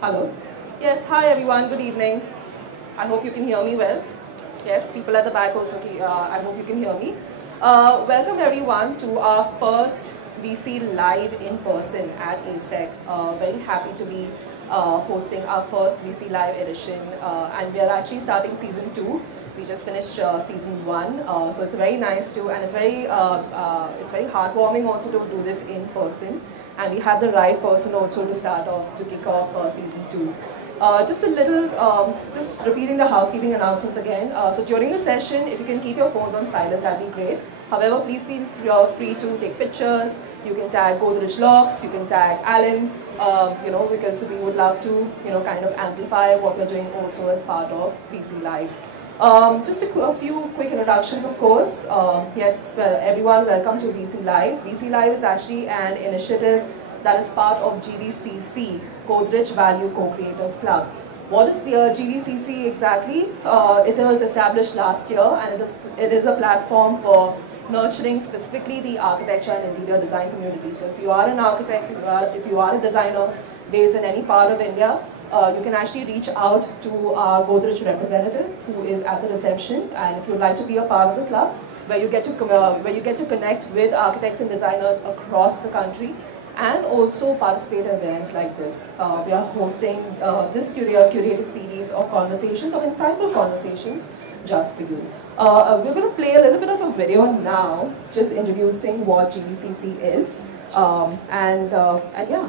Hello. Yes, hi everyone, good evening. I hope you can hear me well. Yes, people at the back also, I hope you can hear me. Welcome everyone to our first VC live in person at ACETEC. Very happy to be hosting our first VC live edition, and we are actually starting season 2. We just finished season 1, so it's very nice to, and it's very heartwarming also to do this in person. And we have the right person also to start off, to kick off season 2. Just a little, just repeating the housekeeping announcements again. So during the session, if you can keep your phones on silent, that'd be great. However, please feel free to take pictures. You can tag Godrej Locks, you can tag Alan, because we would love to, kind of amplify what we're doing also as part of VC Live. Just a few quick introductions, of course. Yes, well, everyone, welcome to VC Live. VC Live is actually an initiative that is part of GVCC, Godrej Value Co-creators Club. What is the GVCC exactly? It was established last year, and it is a platform for nurturing specifically the architecture and interior design community. So if you are an architect, if you are a designer based in any part of India, you can actually reach out to our Godrej representative who is at the reception, and if you'd like to be a part of the club, where you get to connect with architects and designers across the country, and also participate in events like this. We are hosting this curated series of conversations, of insightful conversations, just for you. We're going to play a little bit of a video now, just introducing what GVCC is, and yeah.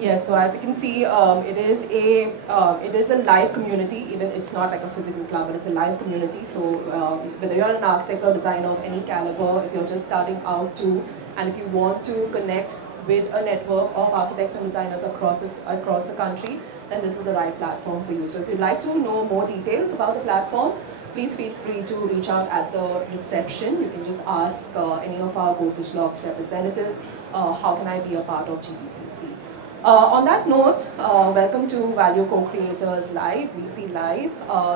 Yes, so as you can see, it is a live community. Even it's not like a physical club, but it's a live community. So whether you're an architect or designer of any caliber, if you're just starting out too, and if you want to connect with a network of architects and designers across the country, then this is the right platform for you. So if you'd like to know more details about the platform, please feel free to reach out at the reception. You can just ask any of our Godrej Locks representatives, how can I be a part of GVCC? On that note, welcome to Value Co-creators Live, VC Live.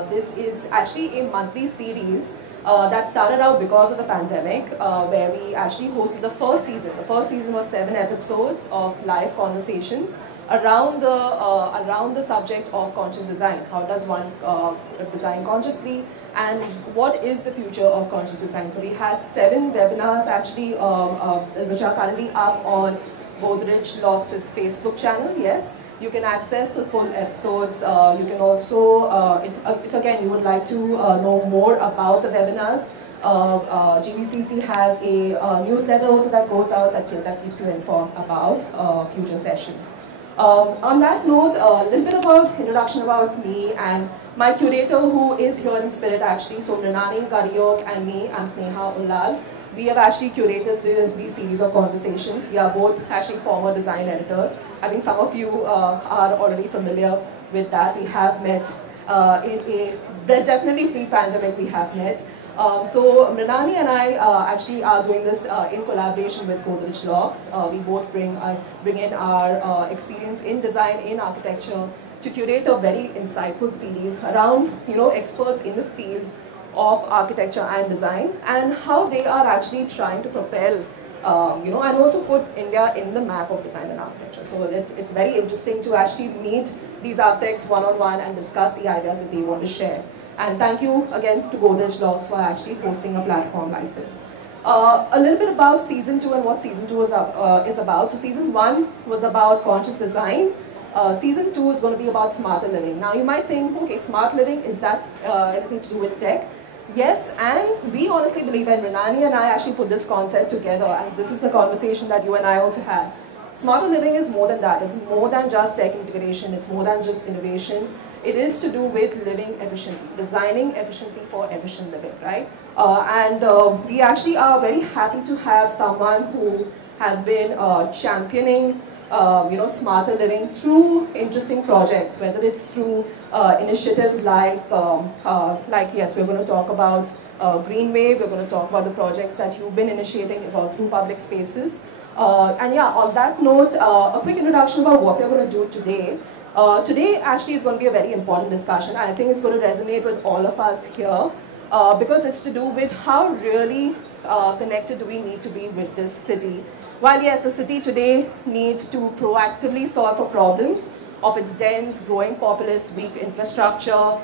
This is actually a monthly series that started out because of the pandemic, where we actually hosted the first season. The first season was 7 episodes of live conversations around the subject of conscious design. How does one design consciously, and what is the future of conscious design? So we had 7 webinars actually, which are currently up on Godrej Locks' Facebook channel. Yes, you can access the full episodes. You can also, if again you would like to know more about the webinars, GVCC has a newsletter also that goes out that keeps you informed about future sessions. On that note, a little bit about introduction about me and my curator, who is here in spirit actually. So Mrinalini, Ghadiok, and me, I'm Sneha, Ullal. We have actually curated these series of conversations. We are both actually former design editors. I think some of you are already familiar with that. We have met definitely pre-pandemic we have met. So Mrinalini and I actually are doing this in collaboration with Godrej Locks. We both bring in our experience in design, in architecture, to curate a very insightful series around experts in the field of architecture and design, and how they are actually trying to propel, and also put India in the map of design and architecture. So it's very interesting to actually meet these architects one-on-one and discuss the ideas that they want to share. And thank you again to Godrej Locks for actually hosting a platform like this. A little bit about season 2 and what season 2 is about. So season 1 was about conscious design. Season 2 is going to be about smarter living. Now you might think, okay, smart living, is that anything to do with tech? Yes, and we honestly believe, and Mrinalini and I actually put this concept together, and this is a conversation that you and I also had. smarter living is more than that. It's more than just tech integration. It's more than just innovation. It is to do with living efficiently, designing efficiently for efficient living, right? We actually are very happy to have someone who has been championing smarter living through interesting projects, whether it's through initiatives like yes, we're going to talk about Greenway, we're going to talk about the projects that you've been initiating through public spaces. And yeah, on that note, a quick introduction about what we're going to do today. Today actually is going to be a very important discussion. I think it's going to resonate with all of us here because it's to do with how really connected do we need to be with this city. While yes, the city today needs to proactively solve for problems of its dense, growing populace, weak infrastructure,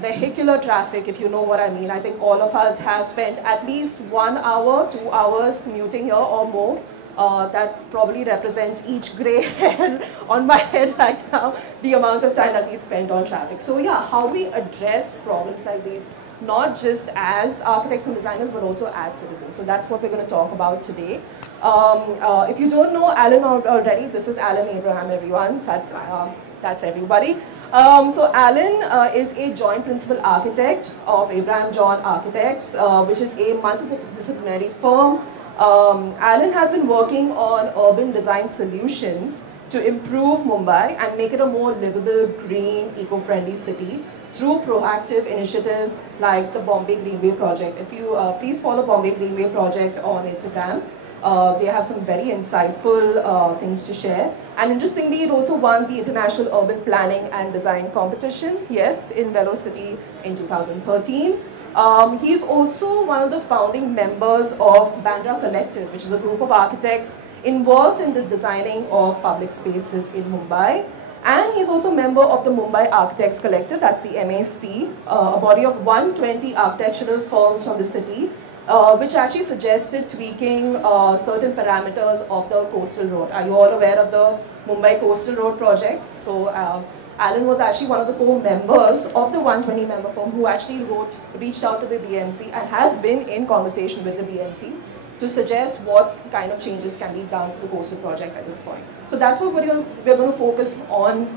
vehicular traffic, if you know what I mean. I think all of us have spent at least 1 hour, 2 hours commuting here or more. That probably represents each grey hair on my head right now, the amount of time that we spend on traffic. So yeah, how do we address problems like these, not just as architects and designers, but also as citizens? So that's what we're going to talk about today. If you don't know Alan already, this is Alan Abraham, everyone. That's everybody. So Alan is a joint principal architect of Abraham John Architects, which is a multidisciplinary firm. Alan has been working on urban design solutions to improve Mumbai and make it a more livable, green, eco-friendly city through proactive initiatives like the Bombay Greenway project. If you please follow Bombay Greenway project on Instagram. They have some very insightful things to share. And interestingly, it also won the International Urban Planning and Design Competition, yes, in Velo-City in 2013. He's also one of the founding members of Bandra Collective, which is a group of architects involved in the designing of public spaces in Mumbai. And he's also a member of the Mumbai Architects Collective, that's the MAC, a body of 120 architectural firms from the city, which actually suggested tweaking certain parameters of the coastal road. Are you all aware of the Mumbai Coastal Road project? So Alan was actually one of the co-members of the 120 member firm who actually reached out to the BMC and has been in conversation with the BMC to suggest what kind of changes can be done to the coastal project at this point. So that's what we're going to focus on.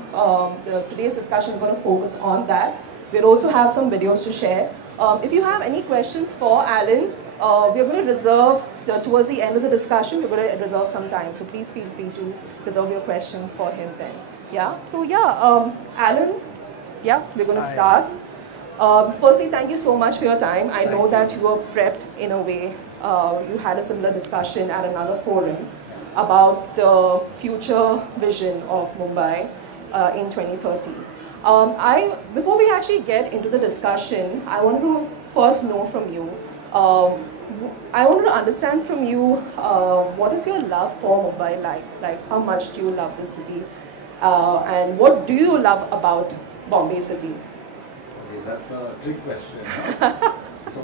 Today's discussion is going to focus on that. We'll also have some videos to share. If you have any questions for Alan, we're going to reserve, towards the end of the discussion, we're going to reserve some time. So please feel free to reserve your questions for him then. Yeah, so yeah, Alan, yeah, we're going to start. Firstly, thank you so much for your time. I know that you were prepped in a way. You had a similar discussion at another forum about the future vision of Mumbai in 2030. Before we actually get into the discussion, I wanted to first know from you, I wanted to understand from you, what is your love for Mumbai like? Like, how much do you love the city? And what do you love about Bombay city? Okay, that's a trick question. Huh? So,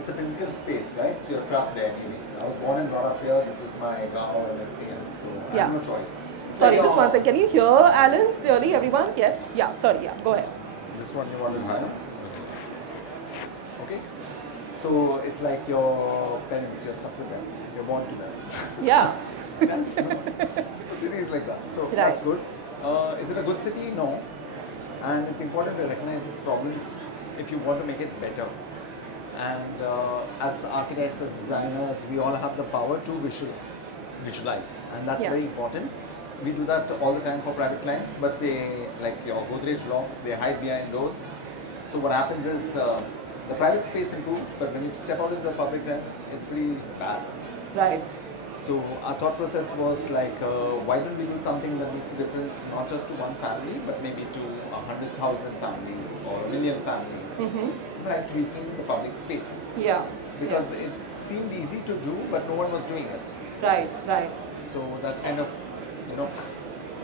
it's a physical space, right? So you're trapped there. I was born and brought up here. This is my gaon and everything else. So I have no choice. Sorry, just one second. Can you hear Alan clearly, everyone? Yes? Yeah, sorry, yeah, go ahead. This one you want to hire? Okay. So it's like your parents, you're stuck with them. You're born to them. Yeah. The city is like that. So that's good. Is it a good city? No. And it's important to recognize its problems if you want to make it better. And as architects, as designers, we all have the power to visualize. And that's very important. We do that all the time for private clients, but they, like your Godrej locks, they hide behind doors. So what happens is the private space improves, but when you step out into the public realm, it's pretty bad. Right. So our thought process was like, why don't we do something that makes a difference, not just to one family, but maybe to 100,000 families or 1 million families, by tweaking the public spaces. Yeah. Because it seemed easy to do, but no one was doing it. Right, right. So that's kind of,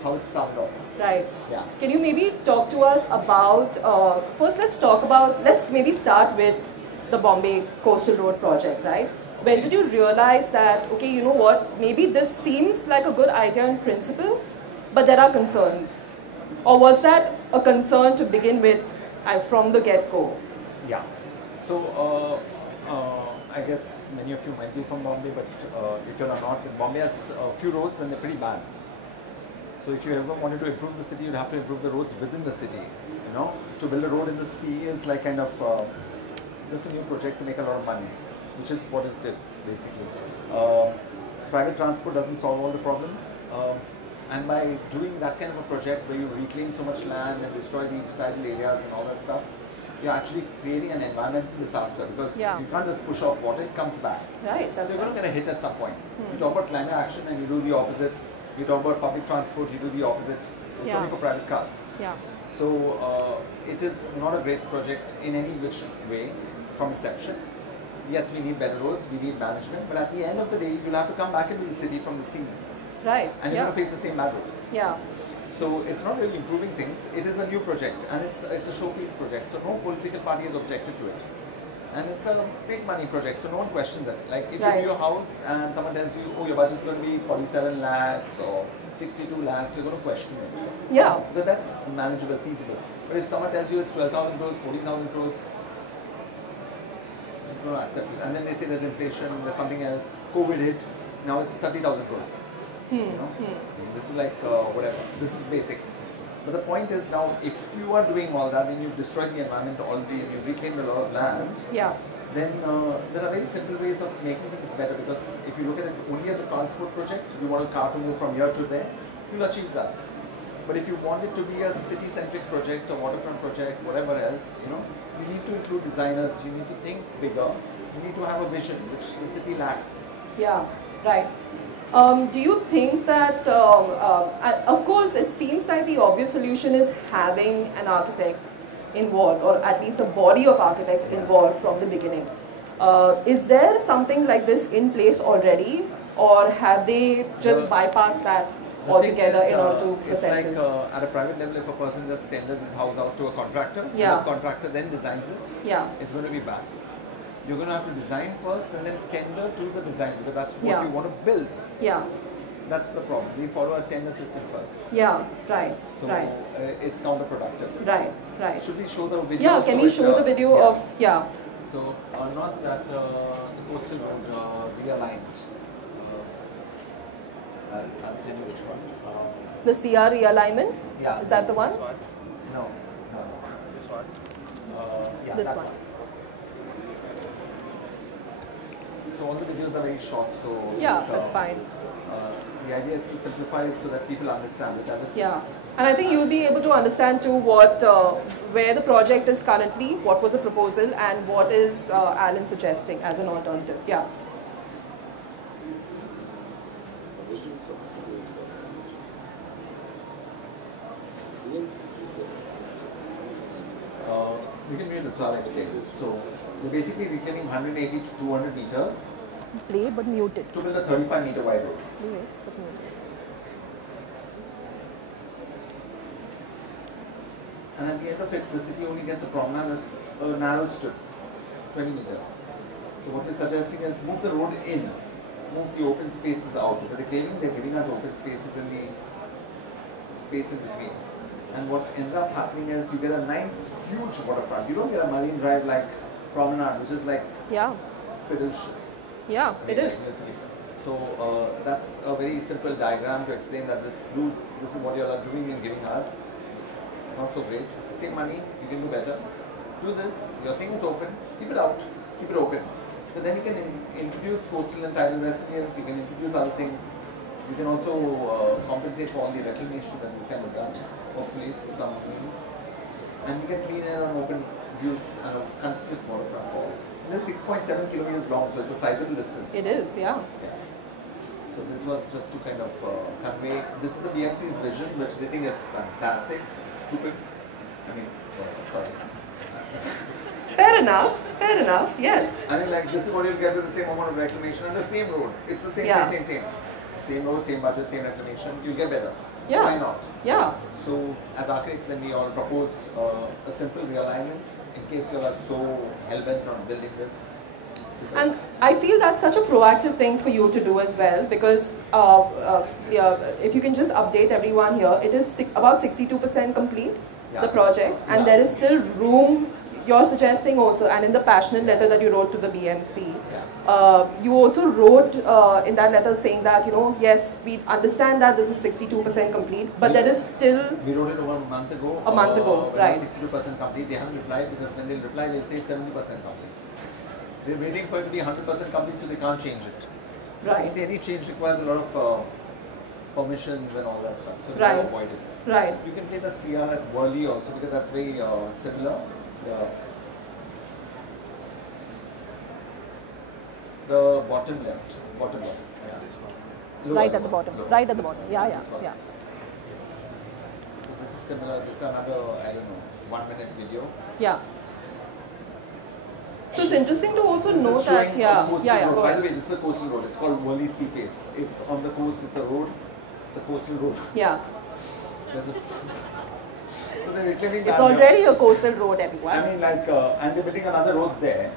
how it started off. Right. Yeah. Can you maybe talk to us about, first let's maybe start with the Bombay Coastal Road project, right? When did you realize that, okay, you know what, maybe this seems like a good idea in principle, but there are concerns? Or was that a concern to begin with from the get-go? Yeah. So I guess many of you might be from Bombay, but if you're not, Bombay has a few roads and they're pretty bad. So if you ever wanted to improve the city, you'd have to improve the roads within the city. You know, to build a road in the sea is like kind of just a new project to make a lot of money, which is what it is basically. Private transport doesn't solve all the problems, and by doing that kind of a project where you reclaim so much land and destroy the intertidal areas and all that stuff, you're actually creating an environmental disaster, because you can't just push off water, it comes back. Right, that's so you're going to get a hit at some point. You talk about climate action and you do the opposite. You talk about public transport, you do the opposite. It's only for private cars. So it is not a great project in any which way from inception. Yes, we need better roads, we need management, but at the end of the day, you'll have to come back into the city from the sea. Right. And you're going to face the same bad roads. Yeah. So it's not really improving things, it is a new project and it's a showpiece project, so no political party has objected to it. And it's a big money project, so no one questions it. Like if you do your house and someone tells you, oh, your budget is going to be 47 lakhs or 62 lakhs, you're going to question it. Yeah. Because that's manageable, feasible. But if someone tells you it's 12,000 crores, 14,000 crores, just going to accept it. And then they say there's inflation, there's something else, COVID hit, now it's 30,000 crores. You know? This is like whatever, this is basic. But the point is now, if you are doing all that and you've destroyed the environment already and you've reclaimed a lot of land, then there are very simple ways of making things better, because if you look at it only as a transport project, you want a car to move from here to there, you'll achieve that. But if you want it to be a city-centric project, a waterfront project, whatever else, you know, you need to include designers, you need to think bigger, you need to have a vision, which the city lacks. Yeah, right. Do you think that, of course, it seems like the obvious solution is having an architect involved, or at least a body of architects involved from the beginning. Is there something like this in place already, or have they just bypassed that altogether in order to process this? It's like at a private level, if a person just tenders his house out to a contractor, and the contractor then designs it, it's going to be bad. You're going to have to design first and then tender to the design, because that's what you want to build. That's the problem. We follow a tender system first. So it's counterproductive. Right. Should we show the video? Can we show the video of So not that the coastal road realigned. I'll tell you which one. The CR realignment? Yeah. Is that the one? No. This one? This one. So all the videos are very short, so that's fine. The idea is to simplify it so that people understand it. And I think you'll be able to understand too what, where the project is currently, what was the proposal, and what is Alan suggesting as an alternative. We can read the Tsar explain. So we're basically reclaiming 180 to 200 meters. Play but muted. To build a 35-meter wide road. Play but muted. And at the end of it, the city only gets a promenade that's a narrow strip, 20 meters. So what we're suggesting is move the road in, move the open spaces out. But they're claiming they're giving us open spaces in the space in between. And what ends up happening is you get a nice, huge waterfront. You don't get a marine drive like promenade, which is like pedal ship. It is. So that's a very simple diagram to explain that this is what you are doing and giving us. Not so great. Save money, you can do better. Do this, you're saying it's open, keep it out, keep it open. But then you can introduce coastal and tidal recipients, you can introduce other things. You can also compensate for all the reclamation that you can have done, hopefully, to some means. And you get clean air and open views and a continuous waterfront fall. It is 6.7 kilometers long, so it's a sizable distance. It is, So this was just to kind of convey, this is the BMC's vision, which they think is fantastic, stupid. I mean, sorry. Fair enough, yes. I mean, like, this is what you'll get with the same amount of reclamation and the same road. It's the same. Same road, same budget, same reclamation. You'll get better. So why not? So, as architects, then we all proposed a simple realignment in case you are so hell-bent on building this. And I feel that's such a proactive thing for you to do as well, because if you can just update everyone here, it is about 62% complete, the project, and there is still room. you're suggesting also, and in the passionate letter that you wrote to the BMC, you also wrote in that letter saying that, you know, yes, we understand that this is 62% complete, but there is still... We wrote it over a month ago. A month ago, right. 62% complete. They haven't replied because when they'll reply, they'll say it's 70% complete. They're waiting for it to be 100% complete, so they can't change it. Right. See, any change requires a lot of permissions and all that stuff, so we right. avoid it. Right. You can play the CR at Worli also because that's very similar. The bottom left. Yeah. Right at the bottom. Right at the bottom. Yeah. So this is similar. This is another, I don't know, 1 minute video. Yeah. So it's interesting to also know that, By the way, this is a coastal road. It's called Worli Sea Face. It's on the coast. It's a road. It's a coastal road. Yeah. So they're reclaiming it's already a coastal road, everyone. I mean, like, and they're building another road there.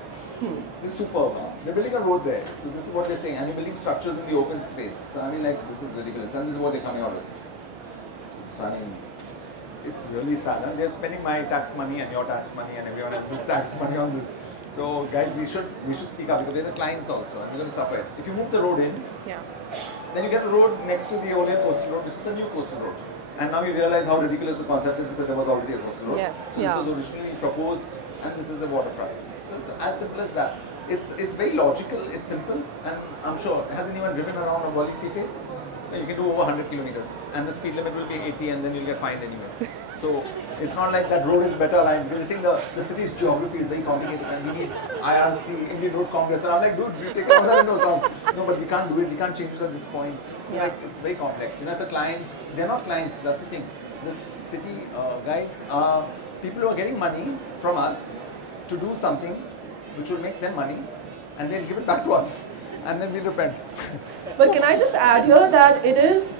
This is superb. They're building a road there. So this is what they're saying. And you're building structures in the open space. So I mean, like, this is ridiculous. And this is what they're coming out with. So I mean, it's really sad. And they're spending my tax money and your tax money and everyone else's tax money on this. So guys, we should speak up because we're the clients also and we're going to suffer it. If you move the road in, then you get the road next to the earlier coastal road, which is the new coastal road. And now you realize how ridiculous the concept is because there was already a coastal road. Yes. So this was originally proposed and this is a waterfront. So it's as simple as that. It's very logical, it's simple, and I'm sure, has anyone driven around a Worli Sea Face? You can do over 100 kilometers and the speed limit will be 80 and then you'll get fined anyway. So it's not like that road is better aligned. Because you're saying the city's geography is very complicated and we need IRC, Indian Road Congress, and I'm like, dude, we take all that into account. No, but we can't do it, we can't change it at this point. So like, it's very complex. You know, it's a client, they're not clients, that's the thing. This city, guys, people who are getting money from us to do something which will make them money and they'll give it back to us and then we repent. But can I just add here that it is,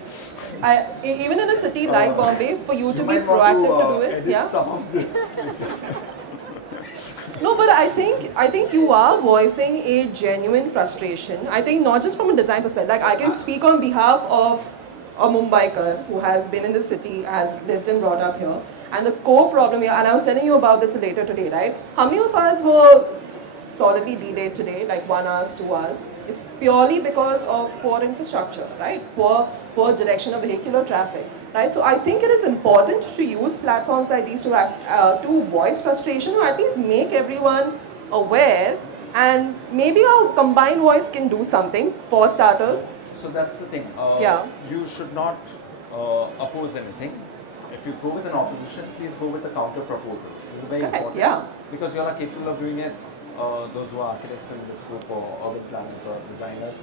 even in a city like Bombay, for you to be proactive to do it, some of this. No, but I think you are voicing a genuine frustration. I think not just from a design perspective. Like I can speak on behalf of a Mumbaiker who has been in the city, has lived and brought up here. And the core problem here, and I was telling you about this later today, right? How many of us were solidly delayed today, like 1 hour, 2 hours? It's purely because of poor infrastructure, right? Poor direction of vehicular traffic, right? So I think it is important to use platforms like these to voice frustration or at least make everyone aware, and maybe our combined voice can do something for starters. So that's the thing. You should not oppose anything. If you go with an opposition, please go with a counter proposal. This is very important. Because you are capable of doing it. Those who are architects in this group or urban planners or designers,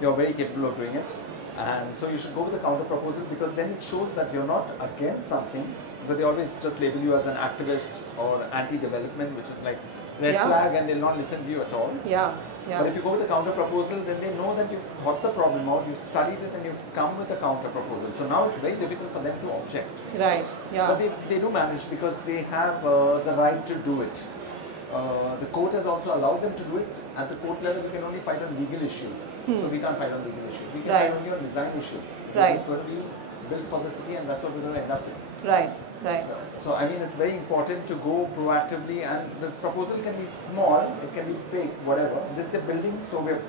you're very capable of doing it. And so you should go with a counter proposal because then it shows that you're not against something, but they always just label you as an activist or anti-development, which is like red flag, and they'll not listen to you at all. But if you go with a counter proposal, then they know that you've thought the problem out, you've studied it, and you've come with a counter proposal. So now it's very difficult for them to object. Right. But they do manage because they have the right to do it. The court has also allowed them to do it. At the court level, you can only fight on legal issues. So we can't fight on legal issues. We can fight only on design issues. It's going to be built for the city, and that's what we're going to end up with. Right. So I mean, it's very important to go proactively, and the proposal can be small, it can be big, whatever. This they're building, so we're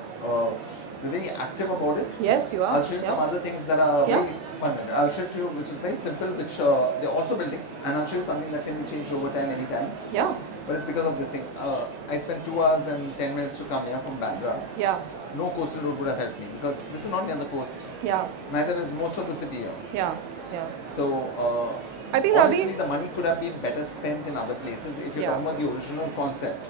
very active about it. Yes, you are. I'll show you some other things that are very fun. I'll show you which is very simple, which they're also building, and I'll show you something that can be changed over time, anytime. But it's because of this thing. I spent 2 hours and 10 minutes to come here from Bandra. No coastal road would have helped me because this is not near the coast. Neither is most of the city here. So I think honestly, the money could have been better spent in other places if you're talking about the original concept.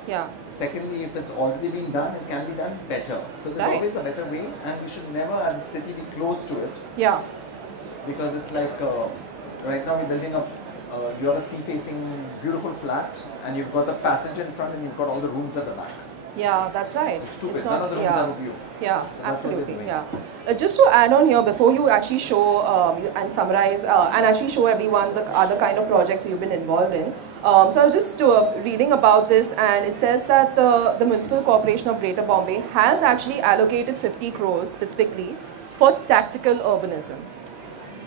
Secondly, if it's already been done, it can be done better. So there's always a better way, and we should never, as a city, be close to it. Because it's like right now we're building up. You have a sea-facing beautiful flat, and you've got the passage in front, and you've got all the rooms at the back. That's right. It's stupid. None of the rooms are with you. So absolutely. Just to add on here, before you actually show and summarize and actually show everyone the other kind of projects you've been involved in. So I was just reading about this, and it says that the Municipal Corporation of Greater Bombay has actually allocated 50 crores specifically for tactical urbanism.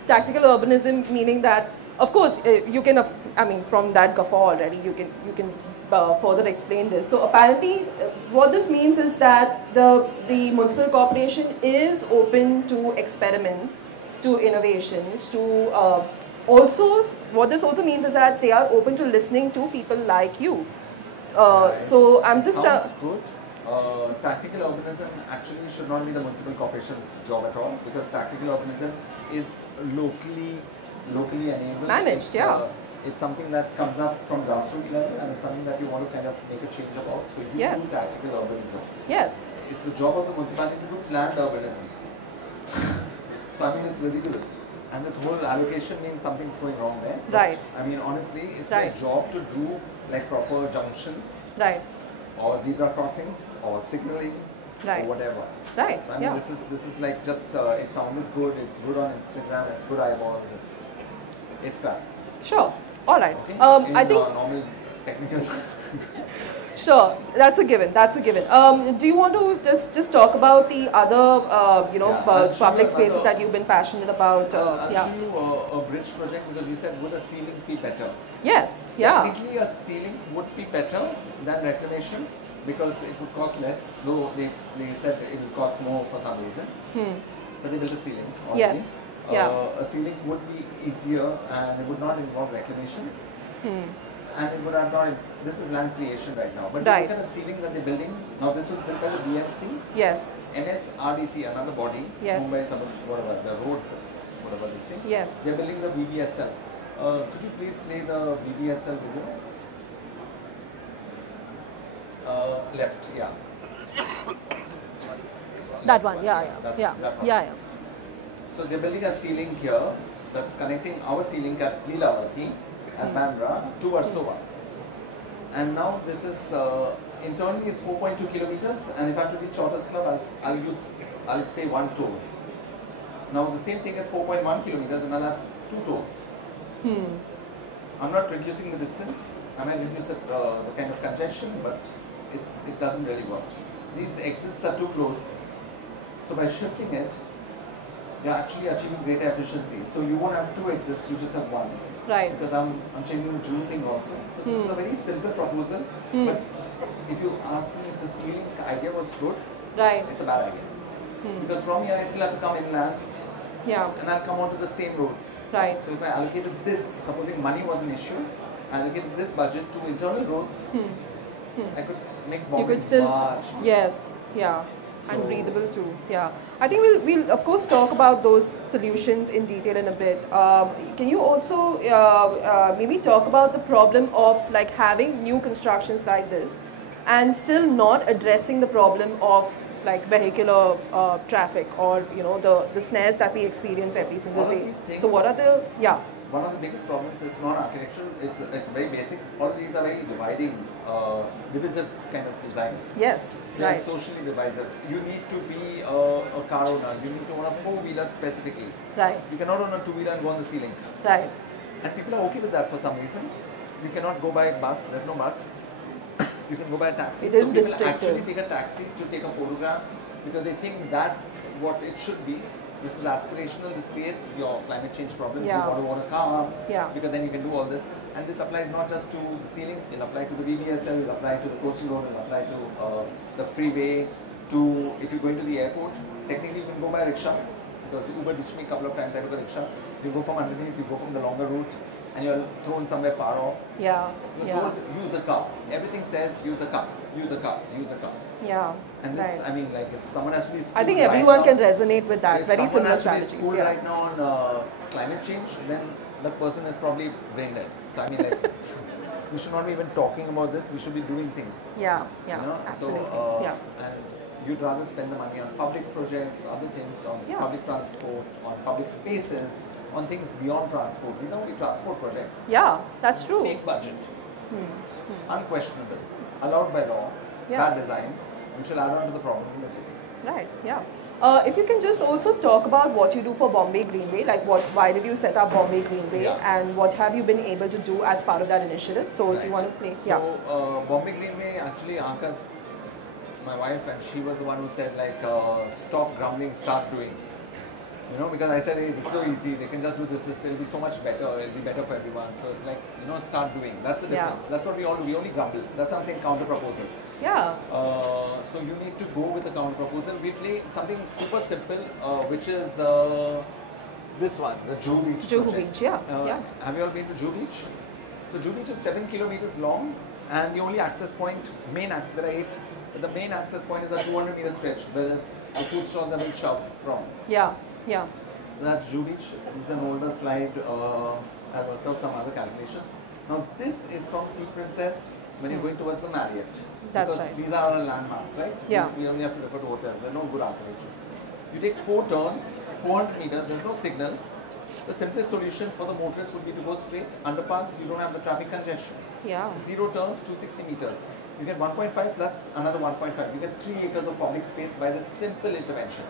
Tactical urbanism meaning that, of course, you can, I mean, from that guffaw already, you can further explain this. So apparently, what this means is that the municipal corporation is open to experiments, to innovations, to also, what this also means is that they are open to listening to people like you. So I'm just... Sounds good. Tactical urbanism actually should not be the municipal corporation's job at all, because tactical urbanism is locally enabled. Managed, It's something that comes up from grassroots level, and it's something that you want to kind of make a change about. So you do tactical urbanism. Yes. It's the job of the municipality to do planned urbanism. So I mean, it's ridiculous. And this whole allocation means something's going wrong there. Right. I mean, honestly, it's their job to do like proper junctions. Right. Or zebra crossings, or signaling, or whatever. Right. So, I mean, this is like just it sounded good. It's good on Instagram. It's good eyeballs. It's crap. Sure. All right. Okay? I think normal technical. Sure, that's a given. That's a given. Do you want to just talk about the other public spaces that you've been passionate about? I'll show you a bridge project, because you said would a ceiling be better? Yes. Yeah. Technically, a ceiling would be better than reclamation, because it would cost less. Though they said it will cost more for some reason. But they built a ceiling already. Yes. Yeah. A ceiling would be easier, and it would not involve reclamation. And it would have not. This is land creation right now. But look at the ceiling that they're building. Now this was built by the BMC. Yes. NSRDC, another body. Yes. Mumbai, whatever, the road, whatever this thing. Yes. They're building the VBSL. Could you please play the VBSL video? Left, yeah. That one, yeah. That one. Yeah. So they're building a ceiling here that's connecting our ceiling at Velo-City and Bandra to Austria. And now this is internally it's 4.2 kilometers, and if I have to reach Curators Club, I'll pay one toll. Now the same thing is 4.1 kilometers, and I'll have two tolls. I'm not reducing the distance. I might reduce the kind of congestion, but it doesn't really work. These exits are too close, so by shifting it, you're actually achieving greater efficiency. So you won't have two exits, you just have one. Right. Because I'm changing the June thing also. So this is a very simple proposal. But if you ask me if the ceiling idea was good, it's a bad idea. Because from here I still have to come inland. Yeah. And I'll come onto the same roads. Right. So if I allocated this, supposing money was an issue, I allocated this budget to internal roads, I could make Bombay much. Yes. Yeah. And breathable too. Yeah. I think we'll of course talk about those solutions in detail in a bit. Can you also maybe talk about the problem of like having new constructions like this and still not addressing the problem of like vehicular traffic, or the snares that we experience every single day? So what are the one of the biggest problems is not architectural, it's very basic. All these are very divisive kind of designs. Yes, They're socially divisive. You need to be a car owner, you need to own a four-wheeler specifically. Right. You cannot own a two-wheeler and go on the ceiling. Right. And people are okay with that for some reason. You cannot go by bus, there's no bus. You can go by a taxi. It is so people restricted. actually take a taxi to take a photograph because they think that's what it should be. This is aspirational, this creates your climate change problems. Yeah. You want to own a car, Yeah. because then you can do all this. And this applies not just to the ceiling, it will apply to the VBSL, it will apply to the coastal road, it will apply to the freeway, to if you're going to the airport, technically you can go by rickshaw, because Uber ditched me a couple of times, I took a rickshaw. You go from underneath, you go from the longer route, and you're thrown somewhere far off. Yeah. You're told, use a car. Everything says use a car, use a car, use a car. Yeah. And this, I mean, like if someone has to be schooled I think right everyone now, can resonate with that. if Very someone similar has to strategies. be schooled right now on climate change, then that person is probably brain dead. So I mean, like, we should not be even talking about this. We should be doing things. Yeah. Yeah. You know? Absolutely. So, and you'd rather spend the money on public projects, other things, on public transport, on public spaces, on things beyond transport. These are only transport projects. Yeah, that's true. Big budget, unquestionable, allowed by law, bad designs, which will add on to the problems in the city. Right, yeah. If you can just also talk about what you do for Bombay Greenway, like why did you set up Bombay Greenway, and what have you been able to do as part of that initiative? So do you want to play? So Bombay Greenway, actually Anka's my wife, and she was the one who said like stop grumbling, start doing. You know, because I said, hey, this is so easy, they can just do this, it'll be so much better, it'll be better for everyone. So it's like, you know, start doing. That's the difference. That's what we all do. We only grumble. That's what I'm saying, counter proposal. Yeah. So you need to go with the counter proposal. We play something super simple, which is this one, the Juhu Beach. Juhu Beach, yeah. Have you all been to Juhu Beach? So Juhu Beach is 7 kilometers long, and the only access point, there are 8. The main access point is a 200-meter stretch where the food stalls have been shoved from. Yeah, yeah. So that's Juhu Beach. This is an older slide. I worked out some other calculations. Now this is from Sea Princess when you're going towards the Marriott. That's because right. these are our landmarks, right? Yeah. We only have to refer to hotels. There's no good architecture. You take 4 turns, 400 meters. There's no signal. The simplest solution for the motorist would be to go straight. Underpass, you don't have the traffic congestion. Yeah. 0 turns, 260 meters. You get 1.5 plus another 1.5. You get 3 acres of public space by this simple intervention.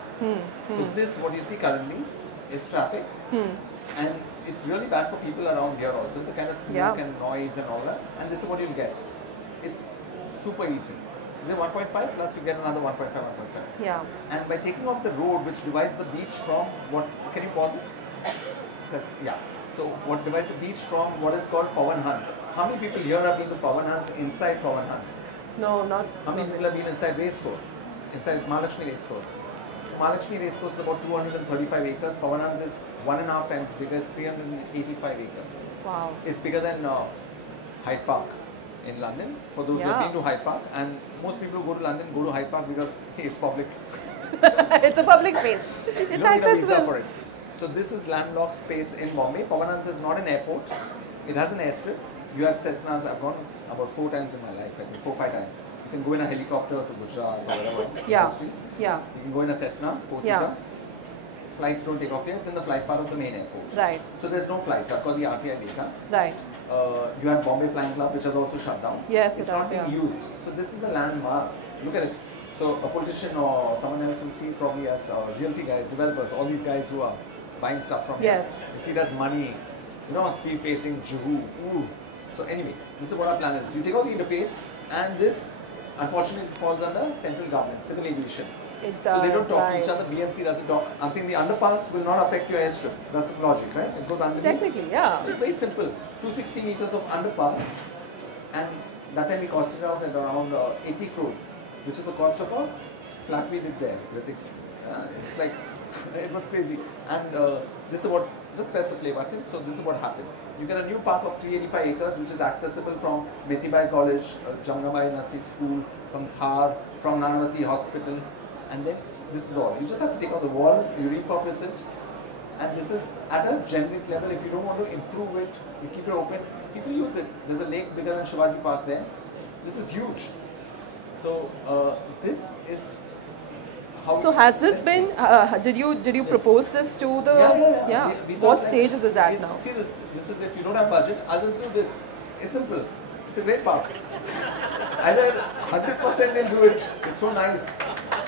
So this, what you see currently, is traffic. And it's really bad for people around here also. The kind of smoke and noise and all that. And this is what you'll get. It's super easy. Then 1.5 plus you get another 1.5, 1.5. Yeah. And by taking off the road which divides the beach from what, can you pause it? Yeah. So what divides the beach from what is called Pawan Hans. How many people here have been to Pawan Hans, inside Pawan Hans? No, not. How many people have been inside Racecourse? Inside Mahalakshmi Racecourse. Mahalakshmi Racecourse is about 235 acres. Pawan Hans is 1.5 times bigger, it's 385 acres. Wow. It's bigger than Hyde Park in London. For those who have been to Hyde Park, and most people who go to London go to Hyde Park because hey, it's public. It's a public space. It's you don't need a visa accessible. for it. So this is landlocked space in Bombay. Pawan Hans is not an airport. It has an airstrip. You have Cessnas. I've gone about 4 times in my life. I think 4 or 5 times. You can go in a helicopter to Gujarat or whatever. Yeah. You can go in a Cessna, 4-seater. Flights don't take off here. It's in the flight part of the main airport. Right. So there's no flights. I've got the RTI data. Right. You have Bombay Flying Club, which has also shut down. Yes, it's not being used. So this is a landmass. Look at it. So a politician or someone else will see probably as realty guys, developers, all these guys who are buying stuff from here. You see that's money. You know, sea facing Juhu. Ooh. So anyway, this is what our plan is. You take out the interface, and this unfortunately falls under central government, civil aviation. It does, so they don't talk to each other, BMC doesn't talk. I'm saying the underpass will not affect your airstrip. That's the logic, right? It goes underneath. Technically, yeah. So it's very simple. 260 meters of underpass, and that time we costed out at around 80 crores, which is the cost of a flat we did there. It's like, it was crazy. And this is what, just press the play button. So this is what happens. You get a new park of 385 acres, which is accessible from Mithibai College, Jamnabai Nursery School, from Har, from Nanavati Hospital. And then this is all. You just have to take out the wall, you repurpose it. And this is at a generic level. If you don't want to improve it, you keep it open, people use it. There's a lake bigger than Shivaji Park there. This is huge. So this is how. So has this been? Did you propose this to the? Yeah. What stage is it at now? See this. This is if you don't have budget, I'll just do this. It's simple. It's a great park. Either 100% they'll do it. It's so nice.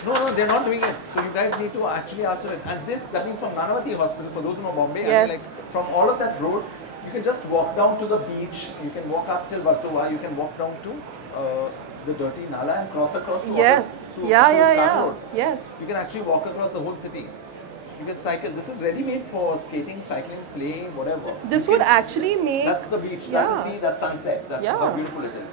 No, they're not doing it. So you guys need to actually ask for it. And this coming from Nanavati Hospital, for those who know Bombay, I mean, like from all of that road, you can just walk down to the beach. You can walk up till Versova. You can walk down to the dirty Nala and cross across to Road. Yes. You can actually walk across the whole city. You can cycle. This is ready made for skating, cycling, playing, whatever. This would actually make. That's the beach. That's the sea. That's sunset. That's how beautiful it is.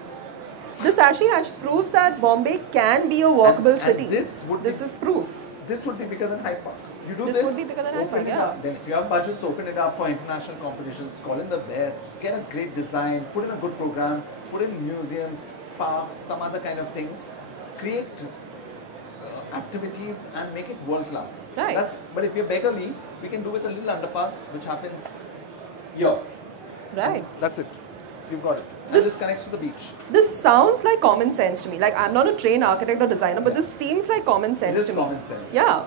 This actually proves that Bombay can be a walkable city. And this is proof. This would be bigger than Hyde Park. You do this would be bigger than Hyde Park, Then if you have budgets, open it up for international competitions, call in the best, get a great design, put in a good program, put in museums, parks, some other kind of things, create activities and make it world class. Right. But if you're beggarly, we can do with a little underpass which happens here. Right. And that's it. You've got it. And this connects to the beach. This sounds like common sense to me. Like, I'm not a trained architect or designer, but this seems like common sense to me. It is common sense. Yeah.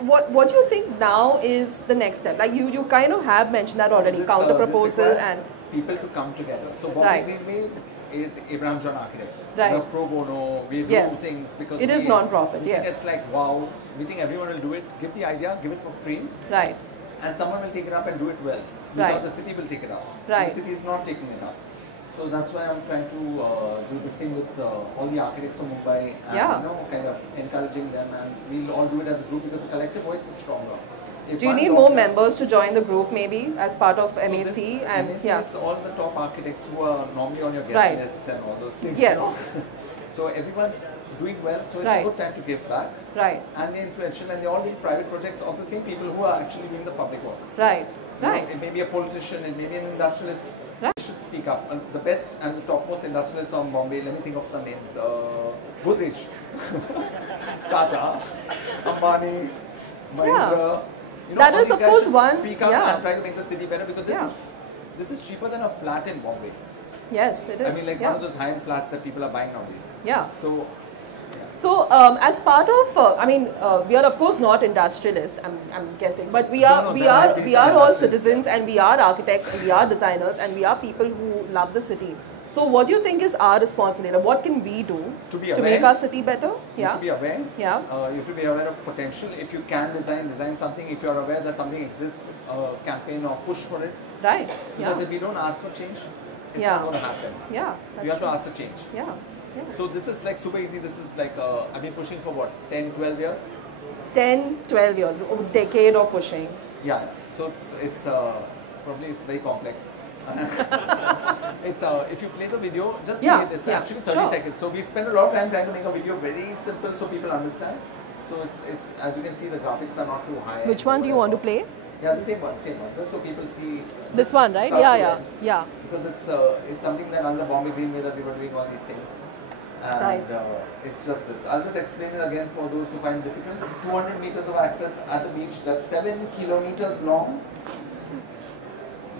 What do you think now is the next step? Like, you kind of have mentioned that already, so counter proposal and people to come together. So what we made is Abraham John Architects. Right. We're pro bono. We do things because it is non-profit. We think it's like wow. We think everyone will do it. Give the idea, give it for free. Right. And someone will take it up and do it well. Because the city will take it up. Right. The city is not taking it up. So that's why I'm trying to do this thing with all the architects from Mumbai and kind of encouraging them, and we'll all do it as a group because the collective voice is stronger. Do you need more members to join the group maybe as part of MAC? And it's all the top architects who are normally on your guest list and all those things. Yes. So everyone's doing well, so it's a good time to give back. Right. And they're influential, and they're all doing private projects of the same people who are actually doing the public work. Right. Right. It may be a politician, it may be an industrialist. Right. They should speak up. The best and the topmost industrialists from Bombay, let me think of some names. Godrej, Tata, Ambani, Mahindra. You know, that is of course one. Speak up and try to make the city better, because this is cheaper than a flat in Bombay. Yes, it is. I mean, like one of those high-end flats that people are buying nowadays. Yeah. So, as part of, we are of course not industrialists. I'm guessing, but we are all citizens, and we are architects, and we are designers, and we are people who love the city. So, what do you think is our responsibility? What can we do to make our city better? You have to be aware. Yeah. You have to be aware of potential. If you can design something. If you are aware that something exists, campaign or push for it. Right. Because if you don't ask for change, it's not going to happen. Yeah. You have to ask for change. Yeah. So this is like super easy. This is like, I've been pushing for what, 10, 12 years? 10, 12 years, a decade of pushing. Yeah. So it's probably it's very complex. It's if you play the video, just see it. It's actually 30 seconds. So we spend a lot of time trying to make a video very simple so people understand. So it's as you can see, the graphics are not too high. Which one do you want to play? Yeah, the same one. Just so people see. This one, right? Yeah. Because it's something that under Bombay Greenway that we were doing all these things. And it's just this. I'll just explain it again for those who find it difficult. 200 meters of access at the beach, that's 7 kilometers long.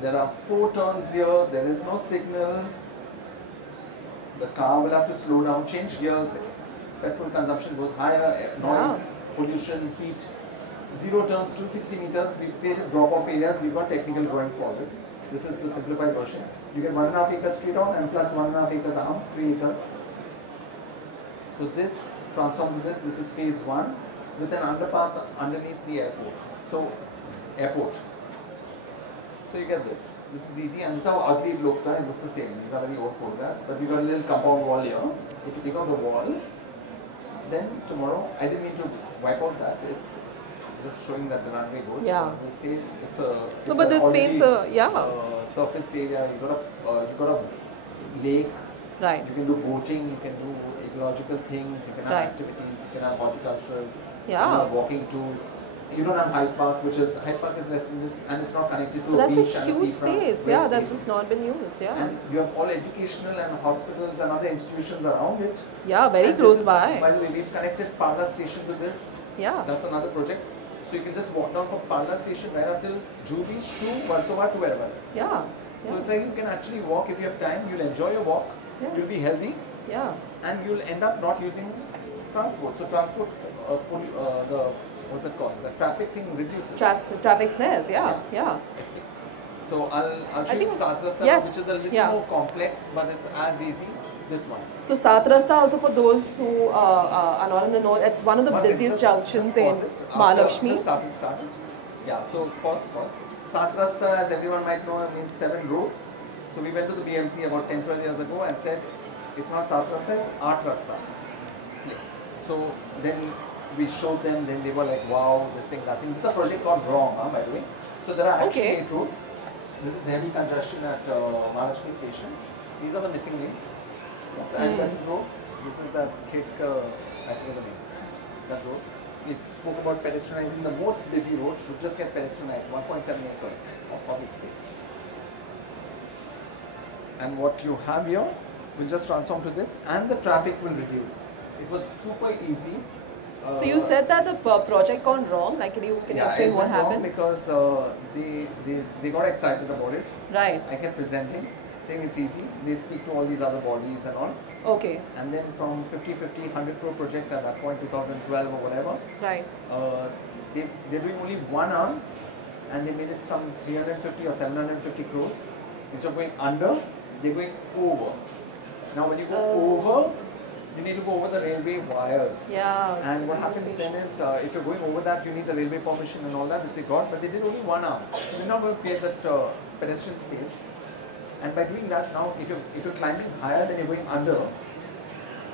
There are 4 turns here, there is no signal. The car will have to slow down, change gears, petrol consumption goes higher, noise, pollution, heat. 0 turns, 260 meters. We've created drop-off areas, we've got technical drawings for this. This is the simplified version. You get 1.5 acres straight on and plus 1.5 acres arms, 3 acres. So this, transform this is phase 1 with an underpass underneath the airport. So, airport. So you get this. This is easy, and this is how ugly it looks. It looks the same. These are very old photographs, but we got a little compound wall here. If you take out the wall, then tomorrow, I didn't mean to wipe out that. It's just showing that the runway goes. Yeah. It stays. It's no, but this paints surfaced area. You got a lake. Right. You can do boating. You can do ecological things. You can have activities. You can have horticultures. You can have walking tours. You don't have Hyde Park, which is less than this, and it's not connected to a beach and a seafront. That's a huge space. Yeah, that's just not been used. Yeah. And you have all educational and hospitals and other institutions around it. Yeah, very close by. By the way, we've connected Parla Station to this. Yeah. That's another project. So you can just walk down from Parla Station right up till Juhu Beach to Versova to wherever else. Yeah. So it's like you can actually walk if you have time. You'll enjoy your walk. Yeah. You'll be healthy. Yeah. And you'll end up not using transport. So transport, what's it called? The traffic thing reduces. Traffic snares, yeah. So I'll show you Satrasta, which is a little more complex, but it's as easy. This one. So Satrasta, also for those who are not in the know, it's one of the busiest junctions in Mahalakshmi. Started. Yeah. So pause. Satrasta, as everyone might know, means 7 roads. So we went to the BMC about 10-12 years ago and said, it's not Satrasta, it's Art Rasta. Yeah. So then we showed them, then they were like, wow, this thing, that thing. This is a project gone wrong, by the way. So there are actually 8 roads. This is heavy congestion at Mahalakshmi station. These are the missing links. That's Anderson Road. This is the I forget the name. That road. We spoke about pedestrianizing the most busy road. We just get pedestrianized, 1.7 acres of public space. And what you have here will just transform to this, and the traffic will reduce. It was super easy. So you said that the project gone wrong. Like, can you explain what happened? Because they got excited about it. Right. I kept presenting, saying it's easy. They speak to all these other bodies and all. Okay. And then from 50, 100 crore project at that point, 2012 or whatever. Right. They're doing only 1 arm, and they made it some 350 or 750 crores. Instead of going under, they're going over. Now when you go over, you need to go over the railway wires. Yeah. And what happens then is, if you're going over that, you need the railway permission and all that, which they got, but they did only 1 arm. So they're not going to create that pedestrian space. And by doing that now, if you're climbing higher than you're going under,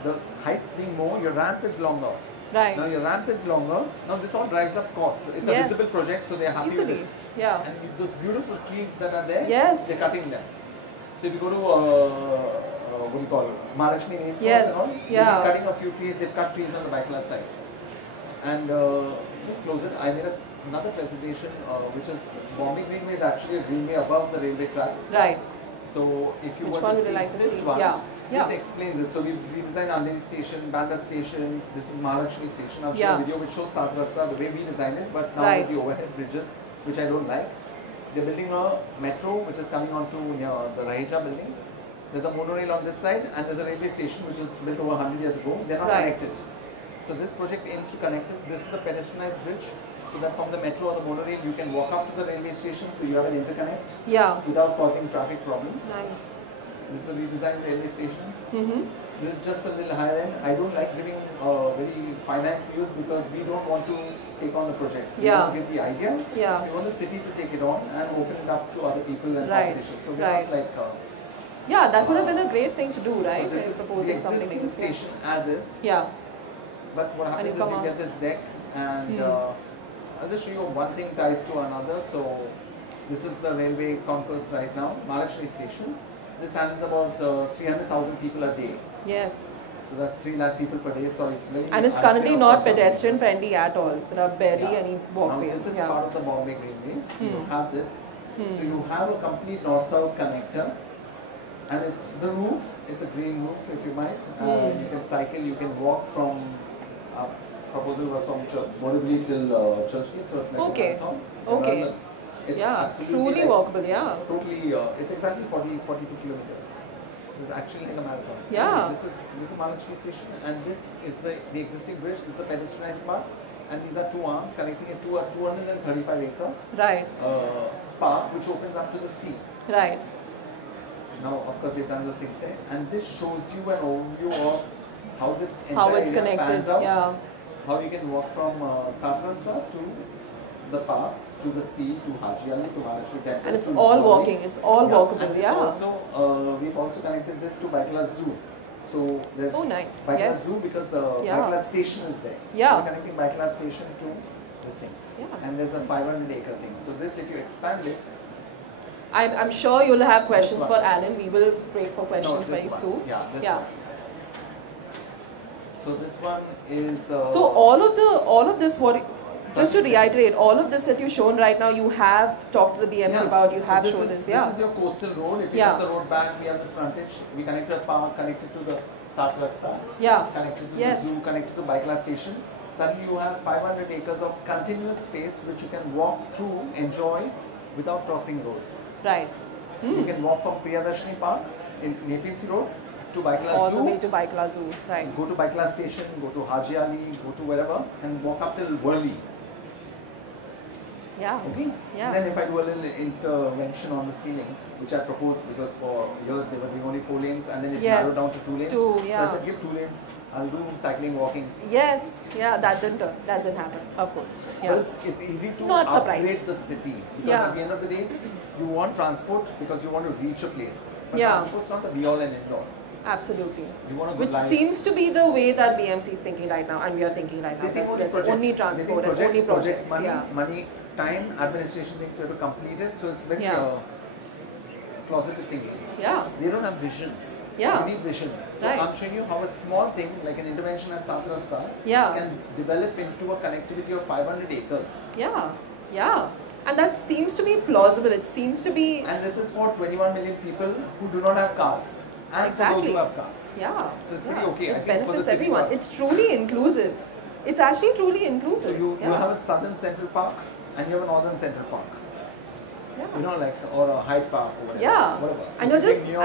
the height being more, your ramp is longer. Right. Now your ramp is longer. Now this all drives up cost. It's a visible project, so they're happy with it. Yeah. And those beautiful trees that are there, they're cutting them. So if you go to what do you call it? Maharashtra Race Course and all, they're cutting a few trees. They've cut trees on the Baikla side. And just close it. I made another presentation, which is Bombay Greenway is actually a greenway above the railway tracks. Right. So if you Which want one to see this one, this explains it. So we've redesigned Andheri station, Bandra station, this is Maharashtra station. I'll show a video which shows Sat Rasta, the way we designed it, but now with the overhead bridges, which I don't like. They're building a metro which is coming onto the Raheja buildings. There's a monorail on this side and there's a railway station which was built over 100 years ago. They're not connected. So this project aims to connect it. This is the pedestrianized bridge. So that from the metro or the monorail you can walk up to the railway station, so you have an interconnect without causing traffic problems. Nice. This is a redesigned railway station. This is just a little higher end. I don't like giving very finite views because we don't want to take on the project. We want to give the idea. We want the city to take it on and open it up to other people and competition. So we're not like... that would have been a great thing to do, right? So this is proposing the existing station as is. But what happens is you get this deck and I'll just show you one thing ties to another. So this is the railway concourse right now, Maharashtra station. This handles about 300,000 people a day. Yes. So that's 3 lakh people per day. So it's very... And it's currently not pedestrian friendly at all. There are barely any walkways. Now this is part of the Bombay Greenway. You have this. So you have a complete north-south connector. And it's the roof. It's a green roof, if you might. You can cycle. You can walk from... proposal was from Borivali till Churchgate, so it's like a marathon. It's truly like walkable, Totally, it's exactly 42 kilometers. It's actually like a marathon. This is Maharashtra station, and this is the existing bridge. This is the pedestrianized part, and these are 2 arms connecting it to a 235-acre park, which opens up to the sea. Right. Now, of course, they've done those things there, and this shows you an overview of how this it's connected, pans out, how you can walk from Satrasta to the park, to the sea, to Haji Ali, to Maharashtra Temple. And it's all walking, it's all walkable, and also, we've also connected this to Baikla Zoo. So there's Baikla Zoo because Baikla station is there. So we're connecting Baikla station to this thing. And there's a 500-acre thing. So this, if you expand it, I'm sure you'll have questions for Alan. We will break for questions very soon. One. So this one is... so all of this, just to reiterate, all of this that you've shown right now, you have talked to the BMC about, you have shown this. This is your coastal road. If you put the road back, we have this frontage. We connect to the park, connected to the Sat Rasta, connected to the zoo, connected to Baikla station. Suddenly you have 500 acres of continuous space which you can walk through, enjoy without crossing roads. Right. You can walk from Priyadarshini Park in Nepinsi Road to Baikla Zoo. All the way to Baikla Zoo, right. Go to Baikla station, go to Haji Ali, go to wherever, and walk up till Worli. Okay? Then if I do a little intervention on the ceiling, which I proposed because for years they were doing only 4 lanes and then it narrowed down to 2 lanes. So I said give 2 lanes, I'll do cycling, walking. That didn't happen, of course. But it's easy to upgrade the city because at the end of the day, you want transport because you want to reach a place. But transport's not the be all and end all. Absolutely. You want a good Which life. seems to be the way that BMC is thinking right now, and we are thinking right now. They think only transport and only projects. Money, time, administration thinks we have to complete it. So it's very closeted thinking. They don't have vision. You need vision. So I'm showing you how a small thing like an intervention at Sat Rasta can develop into a connectivity of 500 acres. And that seems to be plausible. It seems to be... And this is for 21 million people who do not have cars. And for those who have cars. So it's pretty okay. It I think benefits for the city everyone. park. It's truly inclusive. It's actually truly inclusive. So you have a southern central park and you have a northern central park. You know, like, or a Hyde Park or whatever. And